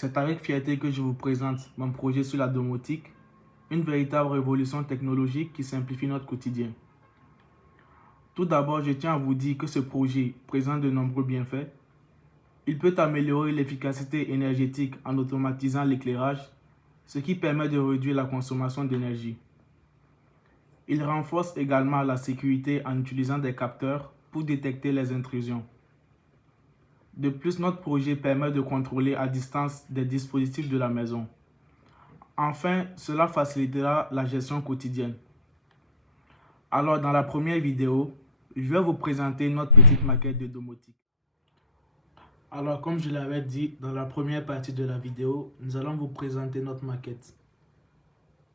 C'est avec fierté que je vous présente mon projet sur la domotique, une véritable révolution technologique qui simplifie notre quotidien. Tout d'abord, je tiens à vous dire que ce projet présente de nombreux bienfaits. Il peut améliorer l'efficacité énergétique en automatisant l'éclairage, ce qui permet de réduire la consommation d'énergie. Il renforce également la sécurité en utilisant des capteurs pour détecter les intrusions. De plus, notre projet permet de contrôler à distance des dispositifs de la maison. Enfin, cela facilitera la gestion quotidienne. Alors, dans la première vidéo, je vais vous présenter notre petite maquette de domotique. Alors, comme je l'avais dit, dans la première partie de la vidéo, nous allons vous présenter notre maquette.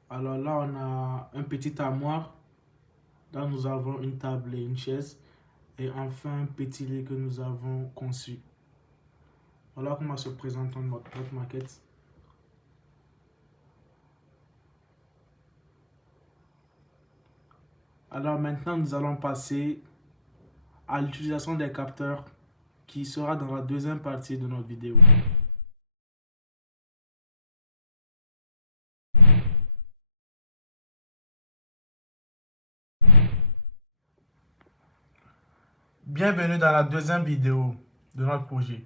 Alors là, on a un petit armoire. Là, nous avons une table et une chaise. Et enfin, un petit lit que nous avons conçu. Voilà comment se présente notre maquette. Alors maintenant, nous allons passer à l'utilisation des capteurs qui sera dans la deuxième partie de notre vidéo. Bienvenue dans la deuxième vidéo de notre projet.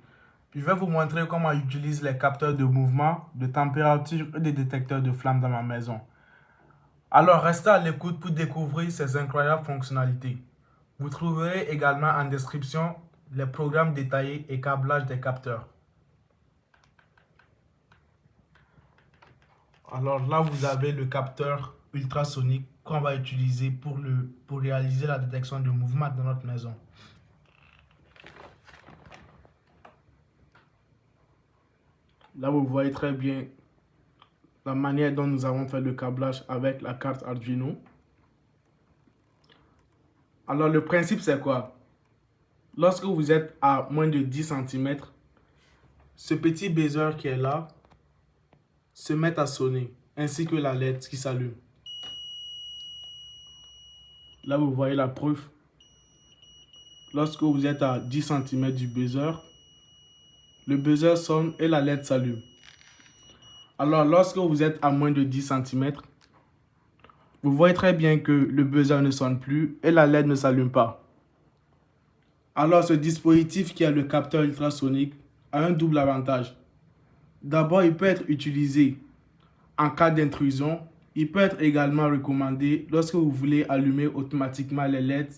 Je vais vous montrer comment j'utilise les capteurs de mouvement, de température et des détecteurs de flammes dans ma maison. Alors restez à l'écoute pour découvrir ces incroyables fonctionnalités. Vous trouverez également en description les programmes détaillés et câblage des capteurs. Alors là, vous avez le capteur ultrasonique qu'on va utiliser pour réaliser la détection de mouvement dans notre maison. Là, vous voyez très bien la manière dont nous avons fait le câblage avec la carte Arduino. Alors, le principe, c'est quoi? Lorsque vous êtes à moins de 10 cm, ce petit buzzer qui est là se met à sonner, ainsi que la LED qui s'allume. Là, vous voyez la preuve. Lorsque vous êtes à 10 cm du buzzer, le buzzer sonne et la LED s'allume. Alors, lorsque vous êtes à moins de 10 cm, vous voyez très bien que le buzzer ne sonne plus et la LED ne s'allume pas. Alors, ce dispositif qui a le capteur ultrasonique a un double avantage. D'abord, il peut être utilisé en cas d'intrusion. Il peut être également recommandé lorsque vous voulez allumer automatiquement les LED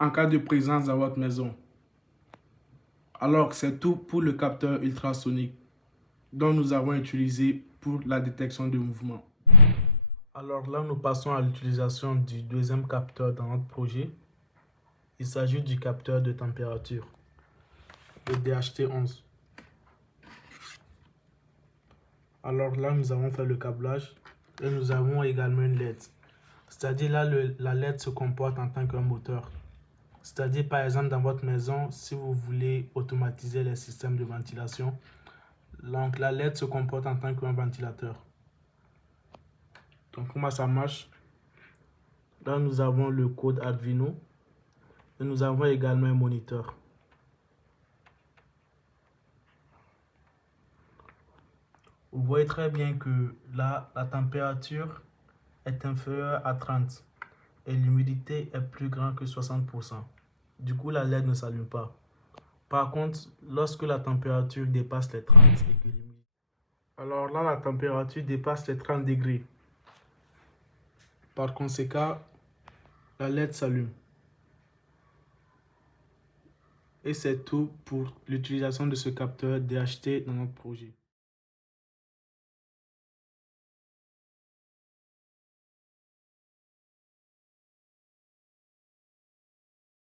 en cas de présence dans votre maison. Alors, c'est tout pour le capteur ultrasonique dont nous avons utilisé pour la détection de mouvement. Alors là, nous passons à l'utilisation du deuxième capteur dans notre projet. Il s'agit du capteur de température, le DHT11. Alors là, nous avons fait le câblage et nous avons également une LED. C'est-à-dire là, la LED se comporte en tant qu'un moteur. C'est-à-dire par exemple dans votre maison, si vous voulez automatiser les systèmes de ventilation, donc la LED se comporte en tant qu'un ventilateur. Donc comment ça marche? Là, nous avons le code Arduino et nous avons également un moniteur. Vous voyez très bien que là, la température est inférieure à 30 et l'humidité est plus grande que 60%. Du coup, la LED ne s'allume pas. Par contre, lorsque la température dépasse les 30 et que l'humidité... Alors là, la température dépasse les 30 degrés. Par conséquent, la LED s'allume. Et c'est tout pour l'utilisation de ce capteur DHT dans notre projet.